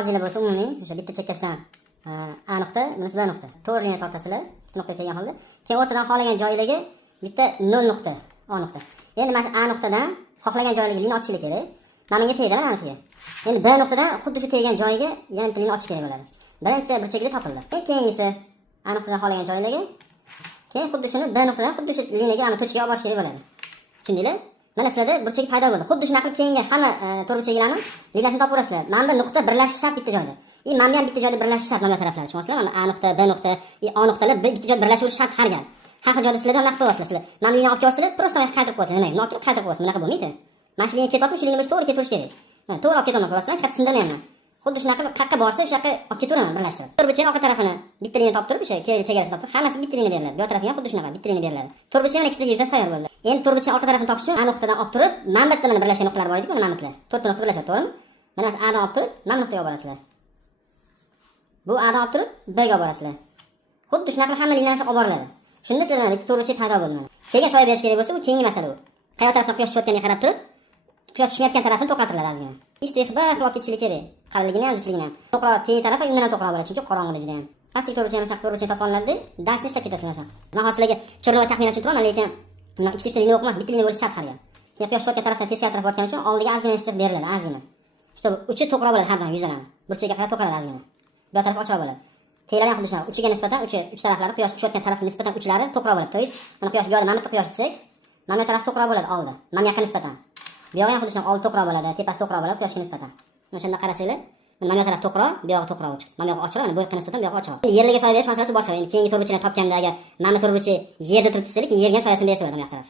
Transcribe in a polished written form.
og'zinglar bo'lsa umumiy o'sha bitta chekkasidan A nuqta, bunisi B nuqta. To'g'ri liniya tortasizlar, ikkita nuqta kelgan holda. Keyin o'rtadan xohlagan joylarga bitta 0 nuqta, A nuqta. Endi mana shu A nuqtadan xohlagan joylarga liniya ochishlik kerak. Mana bunga tegdi, mana bunga. Endi B nuqtadan xuddi shu teggan joyiga yana bitta liniya ochish kerak bo'ladi. Birinchi burchagida topildi. Keyingisi A nuqtadan xohlagan joylarga, keyin xuddi shuni B nuqtadan xuddi shu liniyaga, mana tochkaga olib borish kerak bo'ladi. Tushundinglar? Mana sizlarda burchak paydo bo'ldi. Xuddi shunaqa keyingi hamma to'rt burchaklarni liniyasini topib ko'rasizlar. Mana bu nuqta birlashish shart bitta joyda. Mana ham bitta joyda birlashish shart mana taraflar. Tushunasizlar? Mana A nuqta, B nuqta, A nuqtalar bitta joyda birlashish shart har gal. Har xil joyda sizlardan naqd qilyapsizlar. Sizlar mana liniya olib kelsizlar, prosta qaytarib qo'yasizlar. Nima? Buni olib kelib qaytarib qo'yasizlar. Bunaqa bo'lmaydi. Mana shu liniya ketib, shu liniya to'g'ri ketirish kerak. To'g'ri olib ketaman ko'rasizlar, hech qayerda sindirmayman. Xuddi shunaqa qayerga borsa, o'sha yoqqa olib ketaveraman birlashtirib. To'rtburchak orqa tarafini bitta liniya topib turib, o'sha kerak chegarasini topib, hammasi bitta liniya beriladi. Bu tarafiga xuddhi shunaqa bitta liniya beriladi. To'rtburchak yana ikkita yuzasi tayyor bo'ldi. Endi to'rtburchak orqa tarafini topish uchun A nuqtadan olib turib, mana bu yerda mana birlashgan nuqtalar bor edi-ku, mana bular. To'rtta nuqta birlashadi, to'g'rimi? Mana shu A dan olib turib, mana nuqtaga olib borasizlar. Bu A dan olib turib, B ga olib borasizlar. Xuddi shunaqa hamma liniyalar olib boriladi. Shunda sizlar mana bitta to'rtburchak paydo bo'ldi mana. Keyin soya berish kerak bo'lsa, u keyingi masala u. Qayoq tarafdan quyosh tushayotganiga qarab turib, quyosh tushmayotgan tarafini to'xtatiladi ozgina. Ishda ixtibar qilib ketishlik kerak. Qariligini ham, zichligini ham. To'g'ri, tey tarafi undan ham to'g'ri bo'ladi, chunki qorong'ida juda ham. Pastki to'rtburchak mashaq to'rtburchak topib olinadi, darsni ishlab ketasizlar mashaq. Men hozirlarga cho'rnova taxminan tushuntiraman, lekin buni ichki liniya o'qimas, bitta liniya bo'lishi shart har gal. Keyin quyosh tushayotgan tarafdan teskari tarafga o'tgani uchun oldiga ozgina ishtirib beriladi, ozgina. Shtob uchi to'g'ri bo'ladi har doim yuzalarni. Burchakka qarab to'g'raladi ozgina. Bu taraf ochiq bo'ladi. Teylar ham xuddi shunaqa. Uchiga nisbatan uch taraflari quyosh tushayotgan tarafga nisbatan uchlari to'g'ri bo'ladi. To'yis, mana quyosh bu yoqda, mana bu yerda quyosh desak, mana bu taraf to'g'ri bo'ladi oldi. Mana bu yoqqa nisbatan. Bu yoq ham xuddi shunaqa oldi to'g'ri bo'ladi, tepasi to'g'ri bo'ladi quyoshga nisbatan. Mana shunda qarasanglar, mana bu taraf to'g'ri, bu yoq to'g'ri chiqdi. Mana bu yoq ochiq, mana bu yoqqa nisbatan bu yoq ochiq. Yerlarga soya berish masalasi boshqa. Endi keyingi to'rtburchakni topganda agar mana bu to'rtburchak yerda turib desa, keyin yerga soyasini bersa bo'ladi bu yoq taraf.